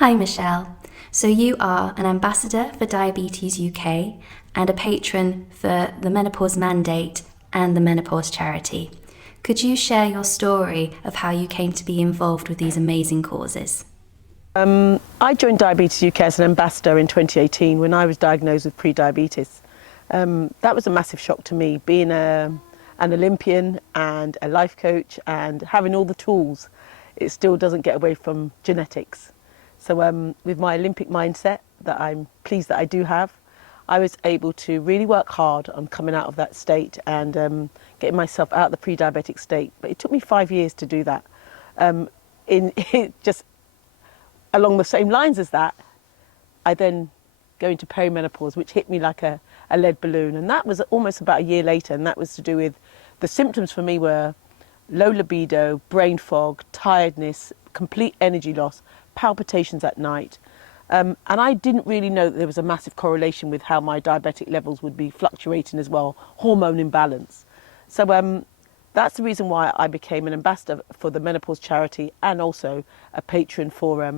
Hi Michelle. So you are an ambassador for Diabetes UK and a patron for the Menopause Mandate and the Menopause Charity. Could you share your story of how you came to be involved with these amazing causes? I joined Diabetes UK as an ambassador in 2018 when I was diagnosed with pre-diabetes. That was a massive shock to me, being an Olympian and a life coach and having all the tools. It still doesn't get away from genetics. So with my Olympic mindset that I'm pleased that I do have, I was able to really work hard on coming out of that state and getting myself out of the pre-diabetic state. But it took me 5 years to do that. Just along the same lines as that, I then go into perimenopause, which hit me like a lead balloon. And that was almost about a year later. And that was to do with the symptoms for me were low libido, brain fog, tiredness, complete energy loss, palpitations at night. And I didn't really know that there was a massive correlation with how my diabetic levels would be fluctuating as well, hormone imbalance. So that's the reason why I became an ambassador for the Menopause Charity and also a patron for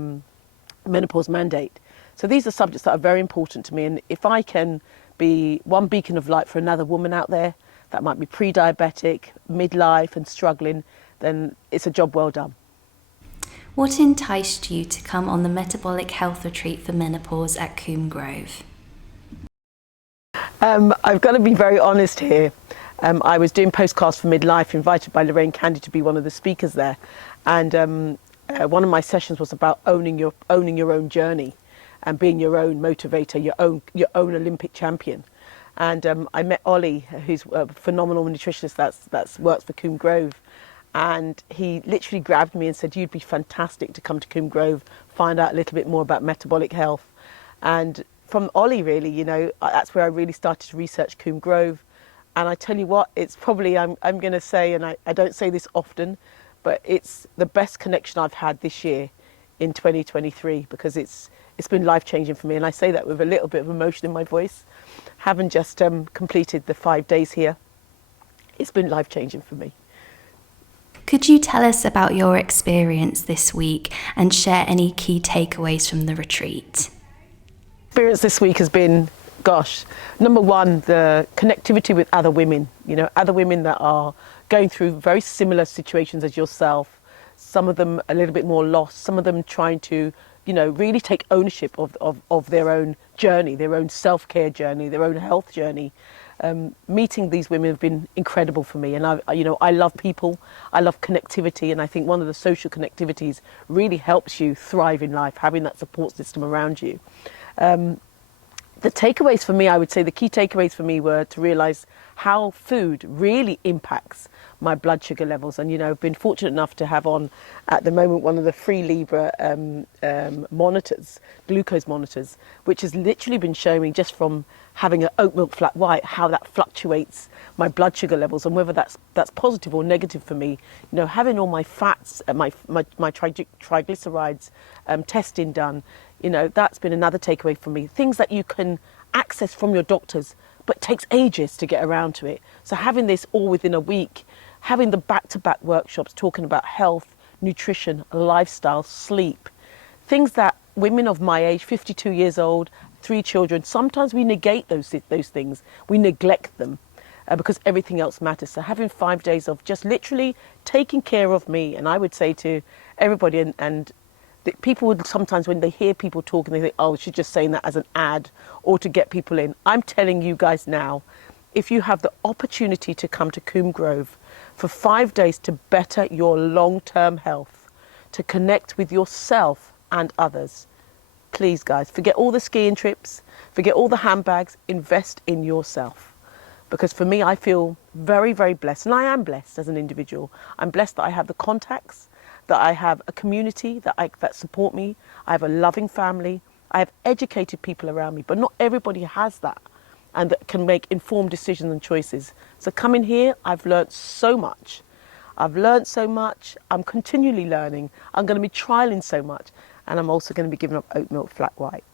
Menopause Mandate. So these are subjects that are very important to me, and if I can be one beacon of light for another woman out there that might be pre-diabetic, midlife and struggling, then it's a job well done. What enticed you to come on the metabolic health retreat for menopause at Combe? I've got to be very honest here. I was doing postcards for midlife, invited by Lorraine Candy to be one of the speakers there, and one of my sessions was about owning your own journey and being your own motivator, your own Olympic champion. And I met Ollie, who's a phenomenal nutritionist that's works for Combe, and he literally grabbed me and said, "You'd be fantastic to come to Combe, find out a little bit more about metabolic health." And from Ollie, really, that's where I really started to research Combe. And I tell you what, it's probably, I'm going to say, and I don't say this often, but it's the best connection I've had this year in 2023, because it's been life-changing for me. And I say that with a little bit of emotion in my voice. Having just completed the 5 days here, it's been life-changing for me. Could you tell us about your experience this week and share any key takeaways from the retreat? Experience this week has been, gosh, number one, the connectivity with other women, other women that are going through very similar situations as yourself. Some of them a little bit more lost, some of them trying to, really take ownership of their own journey, their own self-care journey, their own health journey. Meeting these women have been incredible for me, and I love people, I love connectivity, and I think one of the social connectivities really helps you thrive in life, having that support system around you. The takeaways for me, I would say the key takeaways for me were to realise how food really impacts my blood sugar levels. And I've been fortunate enough to have on at the moment one of the free Libra monitors, glucose monitors, which has literally been showing me just from having an oat milk flat white how that fluctuates my blood sugar levels, and whether that's positive or negative for me. Having all my fats, my triglycerides testing done, that's been another takeaway for me. Things that you can access from your doctors, but takes ages to get around to it. So having this all within a week, having the back-to-back workshops talking about health, nutrition, lifestyle, sleep, things that women of my age, 52 years old, 3 children, sometimes we negate those things. We neglect them because everything else matters. So having 5 days of just literally taking care of me, and I would say to everybody, and people would sometimes, when they hear people talking, they think, oh, she's just saying that as an ad or to get people in. I'm telling you guys now, if you have the opportunity to come to Combe for 5 days to better your long-term health, to connect with yourself and others, please guys, forget all the skiing trips, forget all the handbags, invest in yourself. Because for me, I feel very, very blessed, and I am blessed as an individual. I'm blessed that I have the contacts, that I have a community that support me. I have a loving family. I have educated people around me, but not everybody has that and that can make informed decisions and choices. So coming here, I've learnt so much. I'm continually learning. I'm going to be trialing so much, and I'm also going to be giving up oat milk flat white.